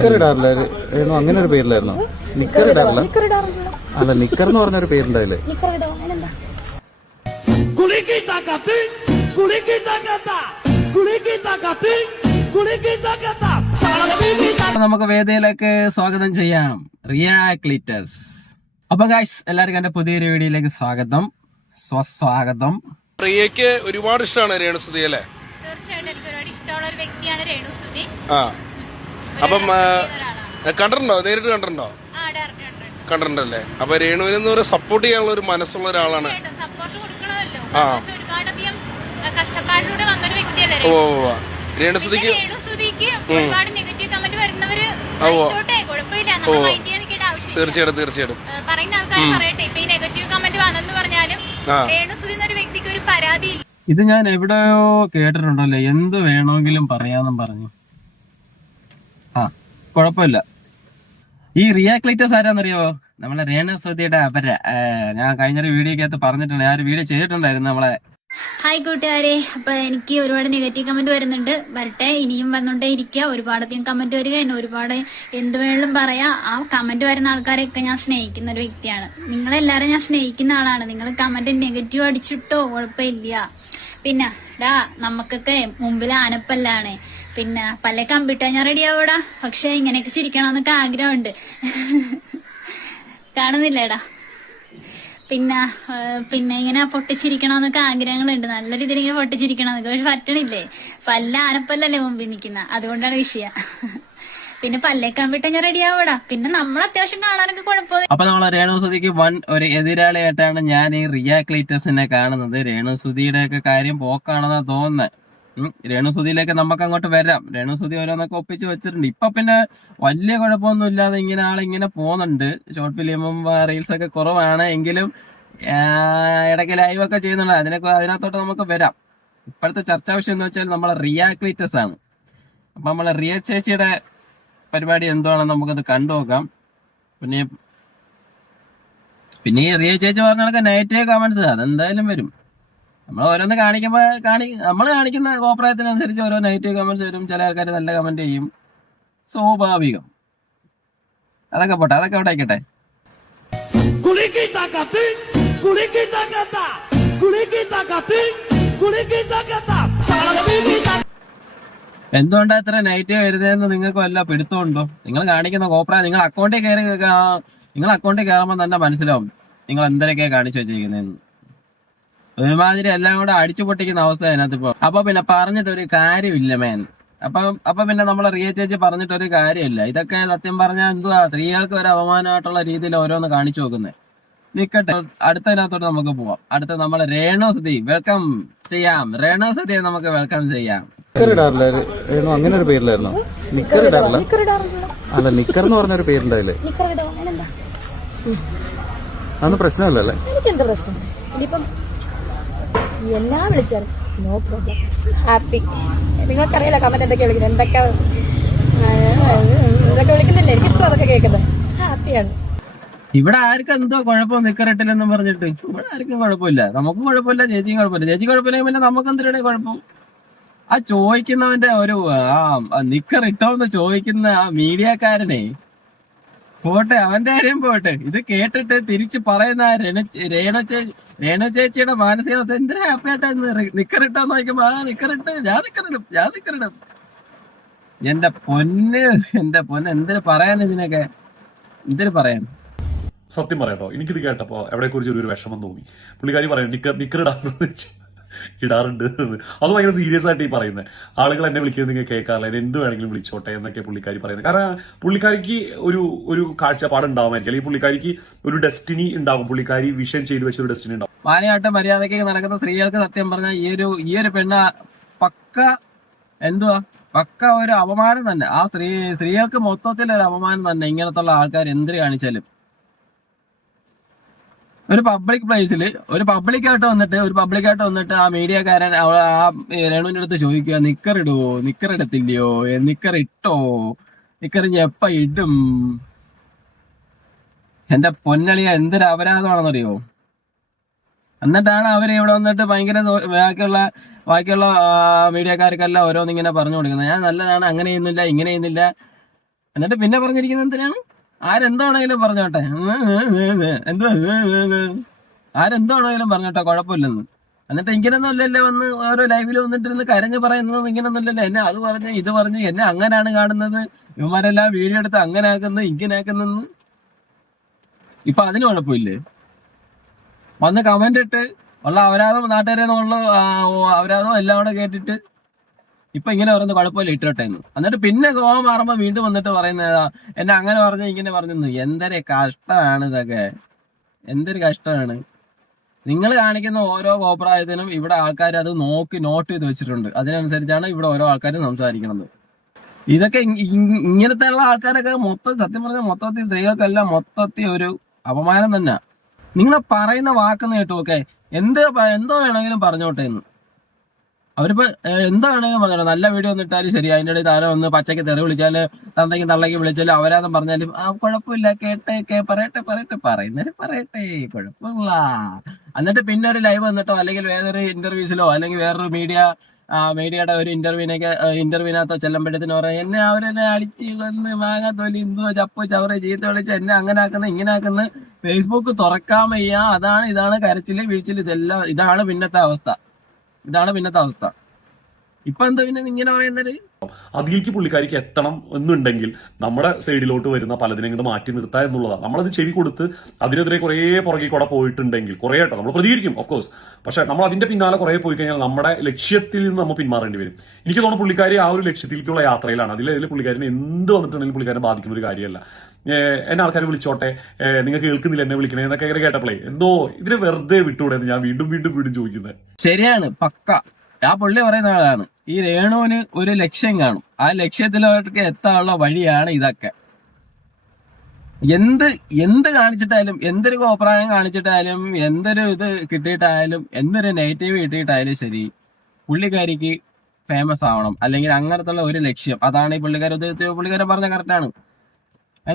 നിക്കർ ഇടാറില്ല രേണു, അങ്ങനെ ഒരു പേരിലായിരുന്നു. നിക്കർ ഇടാറില്ല. അല്ല, നിക്കർ എന്ന് പറഞ്ഞൊരു പേരുണ്ടായില്ലേ? നമുക്ക് വേദിയിലേക്ക് സ്വാഗതം ചെയ്യാം, റിയാക്ലിറ്റസ്. അപ്പൊ ഗൈസ്, എല്ലാവർക്കും എന്റെ പുതിയൊരു വീഡിയോയിലേക്ക് സ്വാഗതം. റിയയ്ക്ക് ഒരുപാട് ഇഷ്ടമാണ് രേണുസുതി അല്ലേ? തീർച്ചയായിട്ടും എനിക്ക് ഒരുപാട് ഇഷ്ടമുള്ള ഒരു വ്യക്തിയാണ് രേണുസുതി. ആ, അപ്പം കണ്ടിട്ടുണ്ടോ? നേരിട്ട് കണ്ടിട്ടുണ്ടോ? കണ്ടിട്ടുണ്ടല്ലേ? അപ്പൊ രേണുവിനെ ഒരു സപ്പോർട്ട് ചെയ്യാനുള്ള ഒരു മനസ്സുള്ള ഒരാളാണ്. സപ്പോർട്ട് കൊടുക്കണമല്ലോ. ഒരുപാടധികം കഷ്ടപ്പാടിലൂടെ വന്നൊരു വ്യക്തിയല്ലേ രേണുസുതിക്ക്. രേണുസുതിക്ക് ഒരുപാട് നെഗറ്റീവ് കമന്റ് വരുന്നവര് കുഴപ്പമില്ല, നമ്മൾ മൈൻഡ് ചെയ്യാൻ നിൽക്കേണ്ട ആവശ്യം. തീർച്ചയായിട്ടും പറയുന്ന ആൾക്കാർ പറയട്ടെ. ഇപ്പൊ ഈ നെഗറ്റീവ് കമന്റ് വന്നെന്ന് പറഞ്ഞാലും രേണുസുതി എന്നൊരു വ്യക്തിക്ക് ഒരു പരാതി. ഇത് ഞാൻ എവിടെയോ കേട്ടിട്ടുണ്ടല്ലോ, എന്ത് വേണമെങ്കിലും പറയാന്നും പറഞ്ഞു. കുഴപ്പമില്ല. ഈ റിയാക്ലിറ്റസ് ആരാന്നറിയോ? നമ്മളെ രേണുസുതിയുടെ അവരെ ഞാൻ കഴിഞ്ഞൊരു വീഡിയോക്കകത്ത് പറഞ്ഞിട്ടുണ്ട്. ഞാൻ ഒരു വീഡിയോ ചെയ്തിട്ടുണ്ടായിരുന്നു നമ്മളെ. ഹായ് കൂട്ടുകാരെ, അപ്പൊ എനിക്ക് ഒരുപാട് നെഗറ്റീവ് കമന്റ് വരുന്നുണ്ട്. വരട്ടെ, ഇനിയും വന്നോണ്ടേ ഇരിക്കുക. ഒരുപാടധികം കമന്റ് വരിക, എന്നെ ഒരുപാട് എന്ത് വേണമെങ്കിലും പറയാ. ആ കമന്റ് വരുന്ന ആൾക്കാരെയൊക്കെ ഞാൻ സ്നേഹിക്കുന്ന ഒരു വ്യക്തിയാണ്. നിങ്ങളെല്ലാരും ഞാൻ സ്നേഹിക്കുന്ന ആളാണ്. നിങ്ങൾ കമന്റ് നെഗറ്റീവ് അടിച്ചിട്ടോ കുഴപ്പമില്ല. പിന്നെ നമുക്കൊക്കെ മുമ്പിൽ ആനപ്പല്ലാണ്. പിന്നെ പല കമ്പിട്ടാ ഞാൻ റെഡി ആവൂടാ. പക്ഷെ ഇങ്ങനെയൊക്കെ ചിരിക്കണമെന്നൊക്കെ ആഗ്രഹമുണ്ട്. കാണുന്നില്ലേടാ? പിന്നെ ഇങ്ങനെ പൊട്ടിച്ചിരിക്കണമെന്നൊക്കെ ആഗ്രഹങ്ങളുണ്ട്. നല്ല രീതിയിൽ ഇങ്ങനെ പൊട്ടിച്ചിരിക്കണമെന്നൊക്കെ. പക്ഷെ പറ്റണില്ലേ? പല്ല ആനപ്പല്ലല്ലേ മുമ്പിൽ നിൽക്കുന്ന, അതുകൊണ്ടാണ് വിഷയം. പിന്നെ പല്ലേക്കാൻപിട്ട ഞാൻ റെഡി ആവൂടാ. പിന്നെ നമ്മൾ അത്യാവശ്യം കാണാനൊക്കെ കുഴപ്പമില്ല. അപ്പൊ നമ്മളെ രേണുസുതിക്ക് വൻ ഒരു എതിരാളിയായിട്ടാണ് ഞാൻ ഈ റിയാക്ലിറ്റസിനെ കാണുന്നത്. രേണുസുതിയുടെ ഒക്കെ കാര്യം പോക്കാണെന്നാ തോന്നുന്നത്. രേണുസുതിയിലേക്ക് നമുക്ക് അങ്ങോട്ട് വരാം. രേണുസുതി ഓരോന്നൊക്കെ ഒപ്പിച്ച് വെച്ചിട്ടുണ്ട്. ഇപ്പൊ പിന്നെ വലിയ കുഴപ്പമൊന്നും ഇല്ലാതെ ഇങ്ങനെ ആളിങ്ങനെ പോകുന്നുണ്ട്. ഷോർട്ട് ഫിലിമും റീൽസ് ഒക്കെ കുറവാണ്, എങ്കിലും ഇടയ്ക്ക് ലൈവ് ഒക്കെ ചെയ്യുന്നുണ്ട്. അതിനകത്തോട്ട് നമുക്ക് വരാം. ഇപ്പോഴത്തെ ചർച്ചാ വിഷയം എന്ന് വെച്ചാൽ നമ്മളെ റിയാക്ലിറ്റസ് ആണ്. അപ്പൊ നമ്മളെ റിയ ചേച്ചിയുടെ പരിപാടി എന്താണെന്ന് നമുക്കത് കണ്ടു നോക്കാം. പിന്നെ ഈ റിയ ചേച്ചി പറഞ്ഞ കണക്ക് നെഗറ്റീവ് കമന്റ്സ് അതെന്തായാലും വരും. നമ്മൾ ഓരോന്ന് കാണിക്കുമ്പോൾ നമ്മൾ കാണിക്കുന്ന അഭിപ്രായത്തിനനുസരിച്ച് ഓരോ നെഗറ്റീവ് കമന്റ്സ് വരും. ചില ആൾക്കാർ നല്ല കമന്റ് ചെയ്യും, സ്വാഭാവികം. അതൊക്കെ പോട്ടെ, അതൊക്കെ അവിടെ ആയിക്കട്ടെ. എന്തുകൊണ്ടാ ഇത്ര നെഗറ്റീവ് വരുന്നതെന്ന് നിങ്ങൾക്ക് വല്ല പിടുത്തമുണ്ടോ? നിങ്ങൾ കാണിക്കുന്ന കോപ്രായം നിങ്ങൾ അക്കൗണ്ടിൽ കയറുമ്പോൾ തന്നെ മനസ്സിലാവും നിങ്ങൾ എന്തൊക്കെയാ കാണിച്ചു വെച്ചിരിക്കുന്നതെന്ന്. ഒരുമാതിരി എല്ലാം കൂടെ അടിച്ചു പൊട്ടിക്കുന്ന അവസ്ഥ അതിനകത്ത് ഇപ്പൊ. അപ്പൊ പിന്നെ പറഞ്ഞിട്ടൊരു കാര്യമില്ല മേൻ. അപ്പൊ പിന്നെ നമ്മളെ റിയ ചേച്ചി പറഞ്ഞിട്ടൊരു കാര്യമില്ല. ഇതൊക്കെ സത്യം പറഞ്ഞാൽ എന്തുവാ, സ്ത്രീകൾക്ക് ഒരു അപമാനമായിട്ടുള്ള രീതിയിൽ ഓരോന്ന് കാണിച്ചു നോക്കുന്നത്. നിക്കട്ടെ, അടുത്തതിനകത്തോട്ട് നമുക്ക് പോവാം. അടുത്ത നമ്മളെ രേണുസുതി വെൽക്കം ചെയ്യാം. രേണുസുതിയെ നമുക്ക് വെൽക്കം ചെയ്യാം. നിക്കർ ഇടാറില്ല രേണു, അങ്ങനെ ഒരു പേരിലായിരുന്നു. നിക്കർ ഇടാറില്ല. അല്ല, നിക്കർ എന്ന് പറഞ്ഞൊരു പേരുണ്ടായില്ലേ? അതൊന്നും പ്രശ്നമല്ലല്ലേ? എനിക്കെന്താ പ്രശ്നം? ഇനിയിപ്പം എല്ലാം വിളിച്ചാൽ നോ പ്രോബ്ലം, ഹാപ്പി. നിങ്ങൾക്കറിയില്ല കമന്റ് എന്തൊക്കെയാ വിളിക്കുന്നത്, എന്തൊക്കെ വിളിക്കുന്നില്ലേ? എനിക്കിഷ്ടം അതൊക്കെ കേൾക്കുന്നത്. ഹാപ്പിയാണ്. ഇവിടെ ആർക്കും എന്തോ കുഴപ്പം നിക്കറിട്ടില്ലെന്ന് പറഞ്ഞിട്ട് ഇവിടെ ആർക്കും കുഴപ്പമില്ല. നമുക്കും കുഴപ്പമില്ല, ചേച്ചിയും കുഴപ്പമില്ല. ചേച്ചി കുഴപ്പമില്ലെങ്കിൽ പിന്നെ നമുക്ക് എന്തിനാണ് കുഴപ്പം? ആ ചോദിക്കുന്നവന്റെ ഒരു നിക്കർ ഇട്ടോന്ന് ചോദിക്കുന്ന ആ മീഡിയക്കാരനെ പോട്ടെ, അവന്റെ കാര്യം പോട്ടെ. ഇത് കേട്ടിട്ട് തിരിച്ചു പറയുന്ന രേണു ചേച്ചിയുടെ മാനസികാവസ്ഥ എന്തിനാ ഹാപ്പിയായിട്ടായിരുന്നു. നിക്കറിട്ടോന്ന് നോക്കുമ്പോ നിക്കറിട്ട് ഞാൻ നിക്കറിടും. എന്റെ പൊന്ന് എന്തിനു പറയാൻ, ഇതിനൊക്കെ എന്തിനു പറയാൻ? സത്യം പറയാട്ടോ, എനിക്കിത് കേട്ടപ്പോ എവിടെ കുറിച്ച് ഒരു വിഷമം തോന്നി. പുള്ളിക്കാരി പറയാം നിക്കർ ഇടാറുണ്ട്. അത് ഭയങ്കര സീരിയസ് ആയിട്ട് ഈ പറയുന്നത്. ആളുകൾ എന്നെ വിളിക്കുന്നത് നിങ്ങൾ കേൾക്കാറില്ല, എന്നെ എന്ത് വേണമെങ്കിലും വിളിച്ചോട്ടെ എന്നൊക്കെ പുള്ളിക്കാരി പറയുന്നത്. കാരണം പുള്ളിക്കാരിക്ക് ഒരു കാഴ്ചപ്പാടുണ്ടാവുമായിരിക്കും, അല്ലെങ്കിൽ പുള്ളിക്കാരിക്ക് ഒരു ഡെസ്റ്റിനി ഉണ്ടാവും. പുള്ളിക്കാരി വിഷൻ ചെയ്തു വെച്ച ഒരു ഡെസ്റ്റിനി ഉണ്ടാവും. മാനയായിട്ട് മര്യാദയ്ക്ക് നടക്കുന്ന സ്ത്രീകൾക്ക് സത്യം പറഞ്ഞാൽ ഈ ഒരു പെണ്ണ് പക്ക ഒരു അപമാനം തന്നെ. ആ സ്ത്രീകൾക്ക് മൊത്തത്തിൽ ഒരു അപമാനം തന്നെ. ഇങ്ങനത്തുള്ള ആൾക്കാർ എന്തിനു കാണിച്ചാലും ഒരു പബ്ലിക് പ്ലേസിൽ ഒരു പബ്ലിക്കായിട്ട് വന്നിട്ട് ആ മീഡിയക്കാരൻ ആ രേണുവിന്റെ അടുത്ത് ചോദിക്കുക, നിക്കർ ഇടത്തില്ലയോ, നിക്കർ ഇട്ടോ, നിക്കർ എപ്പ ഇടും? എന്റെ പൊന്നളിയ എന്തൊരു അപരാധമാണെന്നറിയോ? എന്നിട്ടാണ് അവര് ഇവിടെ വന്നിട്ട് ഭയങ്കര ബാക്കിയുള്ള മീഡിയക്കാർക്കെല്ലാം ഓരോന്നിങ്ങനെ പറഞ്ഞു കൊടുക്കുന്നത്. ഞാൻ നല്ലതാണ്, അങ്ങനെ ചെയ്യുന്നില്ല, ഇങ്ങനെ ചെയ്യുന്നില്ല. എന്നിട്ട് പിന്നെ പറഞ്ഞിരിക്കുന്നത് എന്തിനാണ്? ആരെന്താണെങ്കിലും പറഞ്ഞോട്ടെ, ആരെന്താണെങ്കിലും പറഞ്ഞോട്ടെ, കുഴപ്പമില്ലെന്ന്. എന്നിട്ട് ഇങ്ങനൊന്നും അല്ലല്ലോ വന്ന് ഓരോ ലൈവിൽ വന്നിട്ടിരുന്ന് കരഞ്ഞ് പറയുന്നത്. ഇങ്ങനൊന്നുമല്ലല്ലോ, എന്നെ അത് പറഞ്ഞ് ഇത് പറഞ്ഞ് എന്നെ അങ്ങനെയാണ് കാണുന്നത്, ഇവന്മാരെല്ലാം വീഡിയോ എടുത്ത് അങ്ങനെ ആക്കുന്നത് ഇങ്ങനെ ആക്കുന്നെന്ന്. ഇപ്പൊ അതിന് കുഴപ്പമില്ലേ? വന്ന് കമന്റ് ഇട്ട് ഉള്ള അപരാധം നാട്ടുകാരെന്നുള്ള അപരാധം എല്ലാം കൂടെ കേട്ടിട്ട് ഇപ്പൊ ഇങ്ങനെ പറയുന്നത് കുഴപ്പമില്ല, ഇട്ടോട്ടെ എന്ന്. എന്നിട്ട് പിന്നെ സ്വഭാവം മാറുമ്പോ വീണ്ടും വന്നിട്ട് പറയുന്നതാ എന്നെ അങ്ങനെ പറഞ്ഞ് ഇങ്ങനെ പറഞ്ഞെന്ന്. എന്തൊരു കഷ്ടമാണ് ഇതൊക്കെ, എന്തൊരു കഷ്ടമാണ്. നിങ്ങൾ കാണിക്കുന്ന ഓരോ കോപ്രായത്തിനും ഇവിടെ ആൾക്കാർ അത് നോക്കി നോട്ട് ചെയ്ത് വെച്ചിട്ടുണ്ട്. അതിനനുസരിച്ചാണ് ഇവിടെ ഓരോ ആൾക്കാരും സംസാരിക്കുന്നത്. ഇതൊക്കെ ഇങ്ങനത്തെ ഉള്ള ആൾക്കാരൊക്കെ മൊത്തം, സത്യം പറഞ്ഞാൽ മൊത്തത്തിൽ സ്ത്രീകൾക്കെല്ലാം മൊത്തത്തിൽ ഒരു അപമാനം തന്നെ. നിങ്ങൾ പറയുന്ന വാക്കെന്ന് കേട്ടു, ഓക്കെ, എന്തോ വേണമെങ്കിലും പറഞ്ഞോട്ടെ എന്ന്. അവരിപ്പോ എന്തോ വേണമെങ്കിലും പറഞ്ഞോട്ടെ, നല്ല വീഡിയോ ഒന്നും ഇട്ടാലും ശരി, അതിൻ്റെ ഇടയിൽ താരം ഒന്ന് പച്ചയ്ക്ക് തെറി വിളിച്ചാല്, തന്തയ്ക്ക് തള്ളയ്ക്ക് വിളിച്ചാലും അപരാധം പറഞ്ഞാലും കുഴപ്പമില്ല, പറയട്ടെ പറയുന്നവര് പറയട്ടെ, കുഴപ്പമില്ല. എന്നിട്ട് പിന്നെ ഒരു ലൈവ് വന്നിട്ടോ അല്ലെങ്കിൽ വേറൊരു ഇന്റർവ്യൂസിലോ അല്ലെങ്കിൽ വേറൊരു മീഡിയയുടെ ഒരു ഇന്റർവ്യൂവിനകത്തോ ചെല്ലുമ്പോഴത്തേന് പറയാം എന്നെ അവരെന്നെ അടിച്ച് വന്ന് മാങ്ങാത്തോലി എന്തോ ചപ്പ് ചവറ് ചീത്ത വിളിച്ച് എന്നെ അങ്ങനെ ആക്കുന്ന ഇങ്ങനെ ആക്കുന്ന. ഫേസ്ബുക്ക് തുറക്കാൻ വയ്യ, ഇതാണ് കരച്ചില് വീഴ്ചില്, ഇതാണ് പിന്നത്തെ അവസ്ഥ. ഇപ്പൊ എന്താ പിന്നെ ഇങ്ങനെ പറയുന്നത്? അതിലേക്ക് പുള്ളിക്കാരിക്ക് എത്തണം എന്നുണ്ടെങ്കിൽ നമ്മുടെ സൈഡിലോട്ട് വരുന്ന പലതിനെ കൊണ്ട് മാറ്റി നിർത്തുക എന്നുള്ളതാണ്. നമ്മളത് ചെവി കൊടുത്ത് അതിനെതിരെ കുറേ പുറകെ കൂടെ പോയിട്ടുണ്ടെങ്കിൽ കുറേ കേട്ടോ നമ്മൾ പ്രതികരിക്കും, ഓഫ്കോഴ്സ്. പക്ഷെ നമ്മൾ അതിന്റെ പിന്നാലെ കുറേ പോയി കഴിഞ്ഞാൽ നമ്മുടെ ലക്ഷ്യത്തിൽ നിന്ന് നമ്മൾ പിന്മാറേണ്ടി വരും. എനിക്ക് തോന്നുന്നു പുള്ളിക്കാരി ആ ഒരു ലക്ഷ്യത്തിലേക്കുള്ള യാത്രയിലാണ്. അതിൽ പുള്ളിക്കാരിനെ എന്ത് വന്നിട്ടുണ്ടെങ്കിലും പുള്ളിക്കാരെ ബാധിക്കുന്ന ഒരു കാര്യമല്ല. എന്നെ ആൾക്കാർ വിളിച്ചോട്ടെ, നിങ്ങൾ കേൾക്കുന്നില്ല എന്നെ വിളിക്കണേ എന്നൊക്കെ ഇങ്ങനെ കേട്ടപ്പോഴേ എന്തോ ഇതിനെ വെറുതെ വിട്ടുകൂടെ എന്ന് ഞാൻ വീണ്ടും ചോദിക്കുന്നത്. ശരിയാണ്, പക്ക. ആ പുള്ളി പറയുന്ന ആളാണ്. ഈ രേണുവിന് ഒരു ലക്ഷ്യം കാണും, ആ ലക്ഷ്യത്തിലേക്ക് എത്താനുള്ള വഴിയാണ് ഇതൊക്കെ. എന്ത് കാണിച്ചിട്ടായാലും, എന്തൊരു കോപ്രായം കാണിച്ചിട്ടായാലും, എന്തൊരു ഇത് കിട്ടിയിട്ടായാലും, എന്തൊരു നെഗറ്റീവ് കിട്ടിയിട്ടായാലും ശരി, പുള്ളിക്കാരിക്ക് ഫേമസ് ആവണം, അല്ലെങ്കിൽ അങ്ങനത്തുള്ള ഒരു ലക്ഷ്യം. അതാണ് ഈ പുള്ളിക്കാരൻ പറഞ്ഞ കറക്റ്റാണ്.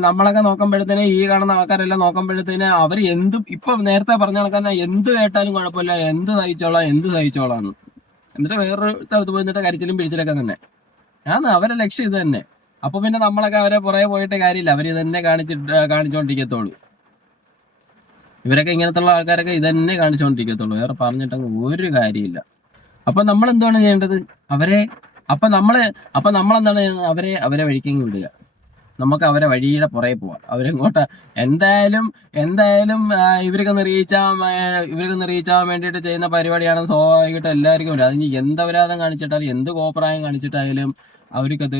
നമ്മളൊക്കെ നോക്കുമ്പോഴത്തേന്, ഈ കാണുന്ന ആൾക്കാരെല്ലാം നോക്കുമ്പോഴത്തേന് അവർ ഇപ്പൊ നേരത്തെ പറഞ്ഞ ആൾക്കാരെ എന്ത് കേട്ടാലും കുഴപ്പമില്ല, എന്ത് സഹിച്ചോളാം. എന്നിട്ട് വേറൊരു സ്ഥലത്ത് പോയിട്ട് കരിച്ചിലും പിടിച്ചിലൊക്കെ തന്നെ അവരെ ലക്ഷ്യം ഇത് തന്നെ. അപ്പൊ പിന്നെ നമ്മളൊക്കെ അവരെ പുറകെ പോയിട്ട് കാര്യമില്ല, അവർ ഇതന്നെ കാണിച്ചോണ്ടിരിക്കത്തുള്ളൂ. ഇവരൊക്കെ ഇങ്ങനത്തെ ആൾക്കാരൊക്കെ ഇതന്നെ കാണിച്ചോണ്ടിരിക്കത്തുള്ളൂ, വേറെ പറഞ്ഞിട്ടങ്ങ് ഒരു കാര്യമില്ല. അപ്പൊ നമ്മൾ എന്താണ് ചെയ്യേണ്ടത്? നമ്മളെന്താണ് അവരെ വഴിക്കങ്ങ് വിടുക. നമുക്ക് അവരെ വഴിയുടെ പുറകെ പോവാം. അവരെങ്ങോട്ടാ എന്തായാലും ഇവർക്ക് നിറയിച്ചാൻ വേണ്ടിയിട്ട് ചെയ്യുന്ന പരിപാടിയാണ് സ്വാഭാവികമായിട്ട് എല്ലാവർക്കും വരും. അതിന് എന്തപരാധം കാണിച്ചിട്ടാലും എന്ത് കോപ്രായം കാണിച്ചിട്ടായാലും അവർക്കത്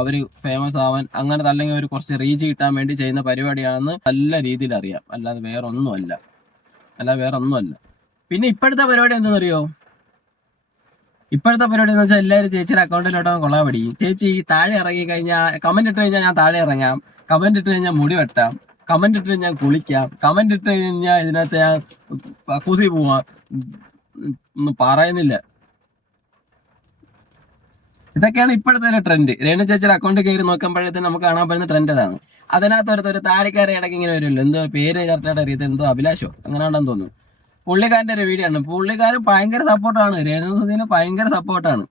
അവർ ഫേമസ് ആവാൻ, അങ്ങനത്തെ അല്ലെങ്കിൽ ഒരു കുറച്ച് റീച്ച് കിട്ടാൻ വേണ്ടി ചെയ്യുന്ന പരിപാടിയാണെന്ന് നല്ല രീതിയിൽ അറിയാം. അല്ലാതെ വേറെ ഒന്നുമല്ല. പിന്നെ ഇപ്പോഴത്തെ പരിപാടി എന്താണെന്നറിയോ? ഇപ്പോഴത്തെ പരിപാടി എന്ന് വെച്ചാൽ എല്ലാവരും ചേച്ചിയുടെ അക്കൗണ്ടിലോട്ടോ കൊള്ളാൻ പഠിക്കും. ചേച്ചി താഴെ ഇറങ്ങി കഴിഞ്ഞാൽ കമന്റ് ഇട്ട് കഴിഞ്ഞാൽ ഞാൻ താഴെ ഇറങ്ങാം, കമന്റ് ഇട്ട് കഴിഞ്ഞാൽ മുടി വെട്ടാം, കമന്റ് ഇട്ട് കഴിഞ്ഞാൽ കുളിക്കാം, കമന്റ് ഇട്ട് കഴിഞ്ഞാൽ ഇതിനകത്ത് ഞാൻ കക്കൂസി പോവാം, ഒന്നും പറയുന്നില്ല. ഇതൊക്കെയാണ് ഇപ്പോഴത്തെ ഒരു ട്രെൻഡ്. രേണു ചേച്ചിയുടെ അക്കൗണ്ടിൽ കയറി നോക്കുമ്പോഴത്തേന് നമുക്ക് കാണാൻ പറ്റുന്ന ട്രെൻഡ് അതാണ്. അതിനകത്ത് ഒരു താടിക്കാരെ ഇടയ്ക്ക് ഇങ്ങനെ വരുമല്ലോ, എന്തോ പേര് കറക്റ്റായിട്ട് അറിയാത്ത, എന്തോ അഭിലാഷോ അങ്ങനെ ഉണ്ടെന്ന് തോന്നുന്നു. പുള്ളിക്കാരൻ്റെ ഒരു വീഡിയോ ആണ്. പുള്ളിക്കാരൻ ഭയങ്കര സപ്പോർട്ടാണ്, രേണു സുധീന് ഭയങ്കര സപ്പോർട്ടാണ്.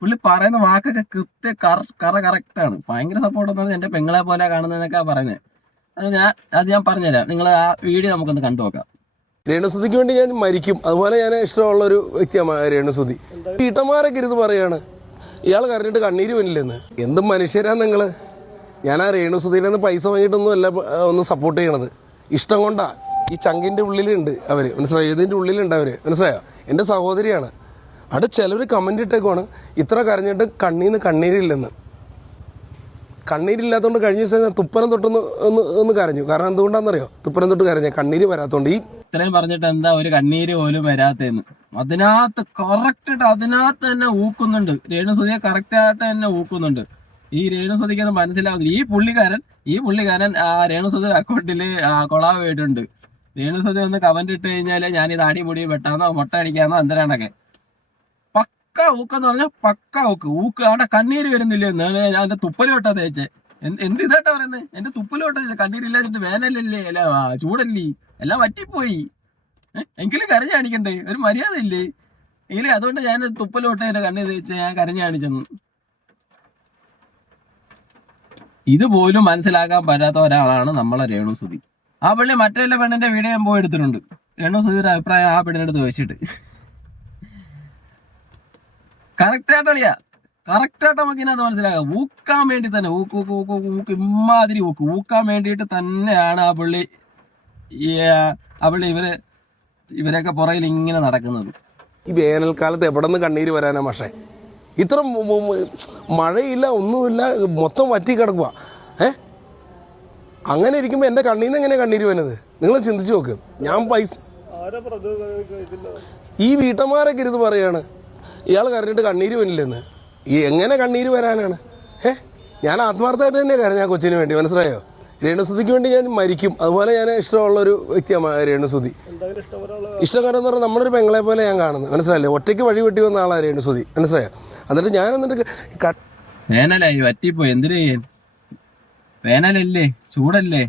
പുള്ളി പറയുന്ന വാക്കൊക്കെ കറക്റ്റാണ്. ഭയങ്കര സപ്പോർട്ട് എന്ന് പറഞ്ഞാൽ എന്റെ പെങ്ങളെ പോലെ കാണുന്നതെന്നൊക്കെ പറയുന്നത്. അത് ഞാൻ പറഞ്ഞുതരാം, നിങ്ങൾ ആ വീഡിയോ നമുക്കൊന്ന് കണ്ടു നോക്കാം. രേണുസുതിക്ക് വേണ്ടി ഞാൻ മരിക്കും, അതുപോലെ ഞാൻ ഇഷ്ടമുള്ളൊരു വ്യക്തിയാണ് രേണുസുതി. വീട്ടന്മാരൊക്കെ ഇരുന്ന് പറയാണ് ഇയാൾ കരഞ്ഞിട്ട് കണ്ണീര് വന്നില്ലെന്ന്. എന്ത് മനുഷ്യരാ നിങ്ങൾ? ഞാൻ ആ രേണുസുതിയിൽ നിന്ന് പൈസ വാങ്ങിയിട്ടൊന്നും അല്ല ഒന്ന് സപ്പോർട്ട് ചെയ്യണത്, ഇഷ്ടം കൊണ്ടാ. ഈ ചങ്കിൻ്റെ ഉള്ളിലുണ്ട് അവർ, മനസ്സിലായോ? ഇതിൻ്റെ ഉള്ളിലുണ്ട് അവർ, മനസ്സിലായോ? എൻ്റെ സഹോദരിയാണ്. അവിടെ ചിലർ കമൻ്റ് ഇട്ടേക്കുവാണ് ഇത്ര കരഞ്ഞിട്ട് കണ്ണീരില്ലെന്ന്. കണ്ണീരില്ലാത്തതുകൊണ്ട് കഴിഞ്ഞ ദിവസം ഞാൻ തുപ്പനം തൊട്ടൊന്ന് കരഞ്ഞു. കാരണം എന്തുകൊണ്ടാണെന്നറിയോ? തുപ്പനം തൊട്ട് കരഞ്ഞ കണ്ണീര് വരാത്തോണ്ട്. ഇത്രയും പറഞ്ഞിട്ട് എന്താ ഒരു കണ്ണീര് പോലും വരാത്തേന്ന്. അതിനകത്ത് തന്നെ ഊക്കുന്നുണ്ട് രേണുസുതിയെ, കറക്റ്റായിട്ട് തന്നെ ഊക്കുന്നുണ്ട്. ഈ രേണുസുതിക്ക് അത് മനസ്സിലാവുന്നില്ല. ഈ പുള്ളിക്കാരൻ ആ രേണുസുതി അക്കൗണ്ടിൽ കൊളാവ് പോയിട്ടുണ്ട്. രേണുസുതി ഒന്ന് കമന്റ് ഇട്ട് കഴിഞ്ഞാല് ഞാൻ ഇത് അടിപൊടി വെട്ടാന്നോ മുട്ട അടിക്കാന്നോ എന്തിനാണൊക്കെ പക്ക ഊക്കെന്ന് പറഞ്ഞാൽ പക്ക ഊക്ക് അവിടെ കണ്ണീര് വരുന്നില്ല. ഞാൻ എന്റെ തുപ്പല് വെട്ടാ തേച്ചേ. എന്ത് ഇതായിട്ടാ പറയുന്നത്? എന്റെ തുപ്പല് വെട്ടാ കണ്ണീരില്ലാതിട്ട് വേനലല്ലേ, അല്ല ചൂടല്ലേ, എല്ലാം വറ്റിപ്പോയി. എങ്കിലും കരഞ്ഞു കാണിക്കണ്ടേ? ഒരു മര്യാദ ഇല്ലേ? എങ്കിലും അതുകൊണ്ട് ഞാൻ തുപ്പല് തൊട്ട് എന്റെ കണ്ണീർ തേച്ച് ഞാൻ കരഞ്ഞു കാണിച്ചെന്നു. ഇതുപോലും മനസ്സിലാക്കാൻ പറ്റാത്ത ഒരാളാണ് നമ്മളെ രേണുസുതി. ആ പുള്ളി മറ്റേ പെണ്ണിന്റെ വീഡിയോ ഞാൻ പോയി എടുത്തിട്ടുണ്ട്. രേണുസുതിയുടെ അഭിപ്രായം ആ പെണ്ണിനടുത്ത് വെച്ചിട്ട് കറക്റ്റായിട്ട് നമുക്ക് ഇതിനകത്ത് മനസ്സിലാക്കാം. ഊക്കാൻ വേണ്ടി തന്നെ ഊക്ക് ഇമ്മാതിരി ഊക്കാൻ വേണ്ടിയിട്ട് തന്നെയാണ് ആ പുള്ളി ഇവരൊക്കെ പുറകിൽ ഇങ്ങനെ നടക്കുന്നത്. ഈ വേനൽക്കാലത്ത് എവിടെ നിന്ന് കണ്ണീര് വരാനാ പക്ഷേ? ഇത്ര മഴയില്ല, ഒന്നുമില്ല, മൊത്തം വറ്റി കിടക്കുക. അങ്ങനെ ഇരിക്കുമ്പോൾ എൻ്റെ കണ്ണീർ നിന്ന് എങ്ങനെയാണ് കണ്ണീര് വരുന്നത്? നിങ്ങൾ ചിന്തിച്ച് നോക്ക്. ഞാൻ പൈസ ഈ വീട്ടമ്മമാരൊക്കെ ഇരുന്ന് പറയാണ് ഇയാൾ കരഞ്ഞിട്ട് കണ്ണീര് വന്നില്ലെന്ന്. എങ്ങനെ കണ്ണീര് വരാനാണ്? ഞാൻ ആത്മാർത്ഥമായിട്ട് തന്നെ കരഞ്ഞ കൊച്ചിന് വേണ്ടി, മനസ്സിലായോ? രേണുസുതിക്ക് വേണ്ടി ഞാൻ മരിക്കും. അതുപോലെ ഞാൻ ഇഷ്ടമുള്ളൊരു വ്യക്തിയാണ് രേണുസുതി. ഇഷ്ടക്കാരെന്ന് പറഞ്ഞാൽ നമ്മളൊരു പെങ്ങളെ പോലെ ഞാൻ കാണുന്നത്, മനസ്സിലായില്ലേ? ഒറ്റയ്ക്ക് വഴി വെട്ടി വന്ന ആളാണ് രേണുസുതി, മനസ്സിലായോ? എന്നിട്ട് വേനലായി വറ്റിപ്പോയി. എന്തിനു ചെയ്യാൻ? വേനലല്ലേ, ചൂടല്ലേ,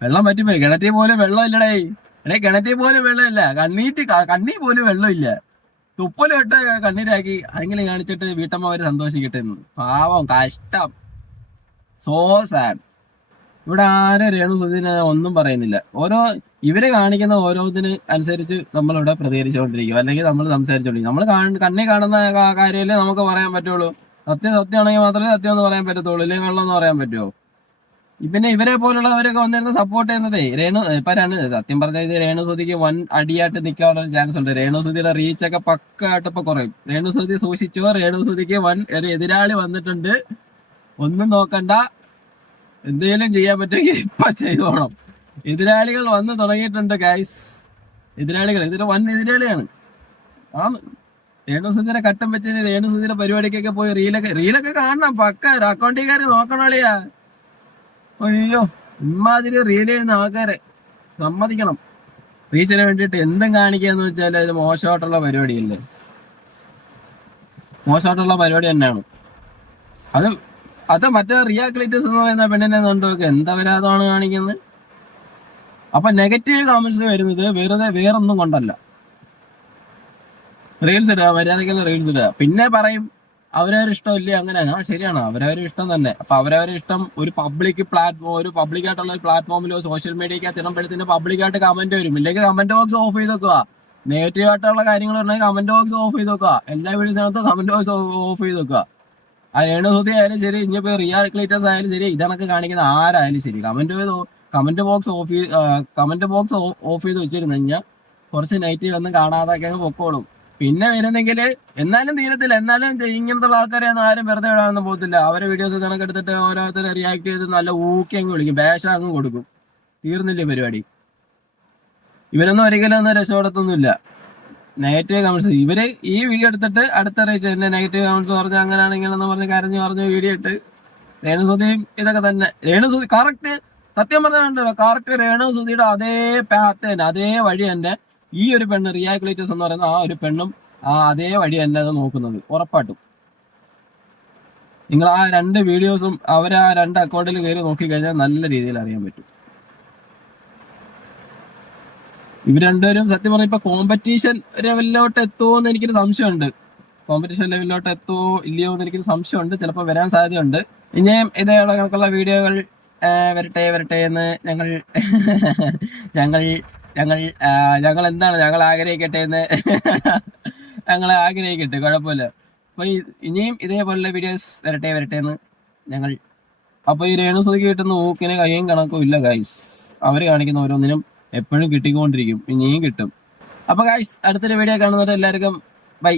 വെള്ളം പറ്റിപ്പോയി. കിണറ്റിൽ പോലും വെള്ളം ഇല്ലടേ. കിണറ്റിൽ പോലും വെള്ളമില്ല. കണ്ണീർ പോലും വെള്ളമില്ല. തുപ്പലിട്ട് കണ്ണീരാക്കി അതെങ്കിലും കാണിച്ചിട്ട് വീട്ടമ്മമാര് സന്തോഷിക്കട്ടെ. പാവം, കഷ്ടം, സോ സാഡ്. ഇവിടെ ആരും രേണുസുതിനെ ഒന്നും പറയുന്നില്ല. ഇവര് കാണിക്കുന്ന ഓരോന്നിന് അനുസരിച്ച് നമ്മളിവിടെ പ്രതികരിച്ചുകൊണ്ടിരിക്കും, അല്ലെങ്കിൽ നമ്മൾ സംസാരിച്ചുകൊണ്ടിരിക്കും. നമ്മൾ കണ്ണി കാണുന്ന കാര്യമല്ലേ നമുക്ക് പറയാൻ പറ്റുള്ളൂ. സത്യമാണെങ്കിൽ മാത്രമേ സത്യം എന്ന് പറയാൻ പറ്റത്തുള്ളൂ, ഇല്ലെങ്കിൽ കള്ളെന്ന് പറയാൻ പറ്റുമോ? പിന്നെ ഇവരെ പോലുള്ളവരൊക്കെ വന്നിരുന്ന് സപ്പോർട്ട് ചെയ്യുന്നതേ സത്യം പറഞ്ഞാൽ ഇത് രേണുസുതിക്ക് വൻ അടിയായിട്ട് നിൽക്കാനുള്ള ചാൻസ് ഉണ്ട്. രേണുസുതിയുടെ റീച്ചൊക്കെ പക്കായിട്ട് ഇപ്പൊ കുറയും. രേണുസുതി സൂക്ഷിച്ചോ, രേണുസുതിക്ക് വൻ ഒരു എതിരാളി വന്നിട്ടുണ്ട്. ഒന്നും നോക്കണ്ട, എന്തെങ്കിലും ചെയ്യാൻ പറ്റുമെങ്കിൽ ഇപ്പൊ ചെയ്തോണം. എതിരാളികൾ വന്ന് തുടങ്ങിയിട്ടുണ്ട് ഗൈസ്. ഇതിന് വൻ എതിരാളിയാണ്. രേണുസുതിനെ കട്ടം വെച്ചതിന് രേണുസുതിയുടെ പരിപാടിക്കൊക്കെ പോയി റീലൊക്കെ കാണണം. പക്ക അക്കൗണ്ടിക്കാര് നോക്കണോളിയാ. അയ്യോ, ഇമ്മാതിരി റീൽ ചെയ്യുന്ന ആൾക്കാരെ സമ്മതിക്കണം. റീച്ചിന് വേണ്ടിയിട്ട് എന്തും കാണിക്കാന്ന് വെച്ചാൽ അത് മോശമായിട്ടുള്ള പരിപാടിയല്ലേ, മോശമായിട്ടുള്ള പരിപാടി തന്നെയാണ് അത് മറ്റേ റിയ ക്ലീറ്റസ് എന്ന് പറയുന്ന പെണ്ണിനെ കണ്ടുനോക്ക്, എന്താ വരാതാണ് കാണിക്കുന്നത്. അപ്പൊ നെഗറ്റീവ് കമന്റ്സ് വരുന്നത് വേറൊന്നും കൊണ്ടല്ല. റീൽസ് ഇടുക, മര്യാദക്കുള്ള റീൽസ് ഇടുക. പിന്നെ പറയും അവരവരുടെ ഇഷ്ടം ഇല്ലേ, അങ്ങനെയാണ്. ശരിയാണ്, അവരവരുടെ ഇഷ്ടം തന്നെ. അപ്പൊ അവരവരുടെ ഇഷ്ടം ഒരു പബ്ലിക്കായിട്ടുള്ള ഒരു പ്ലാറ്റ്ഫോമിലോ സോഷ്യൽ മീഡിയക്കകത്ത് ഇടുമ്പോഴത്തേന് പബ്ലിക്കായിട്ട് കമന്റ് വരും. ഇല്ലെങ്കിൽ കമന്റ് ബോക്സ് ഓഫ് ചെയ്ത് വെക്കുക. നെഗറ്റീവ് ആയിട്ടുള്ള കാര്യങ്ങൾ ഉണ്ടെങ്കിൽ കമന്റ് ബോക്സ് ഓഫ് ചെയ്ത് വെക്കുക. എല്ലാ വീഡിയോസിനകത്തും കമന്റ് ബോക്സ് ഓഫ് ചെയ്ത് വെക്കുക. ആ രേണുസുതി ആയാലും ശരി, ഇനിയിപ്പോ റിയ ക്ലീറ്റസ് ആയാലും ശരി, ഇതണക്ക് കാണിക്കുന്ന ആരായാലും ശരി, കമന്റ് ബോക്സ് ഓഫ് ചെയ്ത് വെച്ചിരുന്നു കഴിഞ്ഞാൽ കുറച്ച് നെഗറ്റീവ് ഒന്നും കാണാതൊക്കെ അങ്ങ് പൊക്കോളും. പിന്നെ വരുന്നെങ്കിൽ എന്നാലും തീരത്തില്ല. എന്നാലും ഇങ്ങനത്തെ ആൾക്കാരെ ഒന്നും ആരും വെറുതെ വിടാനൊന്നും പോകത്തില്ല. അവരെ വീഡിയോസ് കണക്ക് എടുത്തിട്ട് ഓരോരുത്തർ റിയാക്ട് ചെയ്ത് നല്ല ഊക്കി അങ്ങ് വിളിക്കും, ബേഷ അങ്ങ് കൊടുക്കും. തീർന്നില്ലേ പരിപാടി? ഇവരൊന്നും ഒരിക്കലും ഒന്നും രക്ഷപ്പെടത്തൊന്നുമില്ല. നെഗറ്റീവ് കമന്റ്സ് ഇവര് ഈ വീഡിയോ എടുത്തിട്ട് അടുത്ത എന്നെ നെഗറ്റീവ് കമന്റ്സ് പറഞ്ഞ് അങ്ങനെയാണെങ്കിലെന്ന് പറഞ്ഞ് കരഞ്ഞ് വീഡിയോ ഇട്ട് രേണുസുതിയും ഇതൊക്കെ തന്നെ. രേണുസുതി കറക്റ്റ്, സത്യം പറഞ്ഞാൽ കറക്റ്റ് രേണുസുതിയുടെ അതേ പാത്ത് തന്നെ, അതേ വഴി തന്നെ ഈ ഒരു പെണ്ണ് റിയ ക്ലീറ്റസ് എന്ന് പറയുന്ന ആ ഒരു പെണ്ണും അതേ വഴി തന്നെ അത് നോക്കുന്നത് ഉറപ്പായിട്ടും. നിങ്ങൾ ആ രണ്ട് വീഡിയോസും ആ രണ്ട് അക്കൗണ്ടിൽ കയറി നോക്കിക്കഴിഞ്ഞാൽ നല്ല രീതിയിൽ അറിയാൻ പറ്റും. ഇവർ രണ്ടുപേരും സത്യം പറഞ്ഞാൽ ഇപ്പൊ കോമ്പറ്റീഷൻ ലെവലിലോട്ട് എത്തുമോ എന്ന് എനിക്കൊരു സംശയമുണ്ട്. കോമ്പറ്റീഷൻ ലെവലിലോട്ട് എത്തുമോ ഇല്ലയോ എന്ന് എനിക്കൊരു സംശയമുണ്ട്. ചിലപ്പോൾ വരാൻ സാധ്യതയുണ്ട്. ഇനിയും ഇതേയുള്ള കണക്കുള്ള വീഡിയോകൾ വരട്ടെ എന്ന് ഞങ്ങൾ എന്താണ് ഞങ്ങൾ ആഗ്രഹിക്കട്ടെ എന്ന് ഞങ്ങൾ ആഗ്രഹിക്കട്ടെ, കുഴപ്പമില്ല. അപ്പൊ ഇനിയും ഇതേപോലുള്ള വീഡിയോസ് വരട്ടെ എന്ന് ഞങ്ങൾ. അപ്പൊ ഈ രേണുസുതിക്ക് കിട്ടുന്ന ഊക്കിന് കയ്യും കണക്കും ഇല്ല ഗൈസ്. അവര് കാണിക്കുന്ന ഓരോന്നിനും എപ്പോഴും കിട്ടിക്കൊണ്ടിരിക്കും, ഇനിയും കിട്ടും. അപ്പൊ ഗൈസ്, അടുത്തൊരു വീഡിയോ കാണുന്നവരെ എല്ലാവർക്കും ബൈ.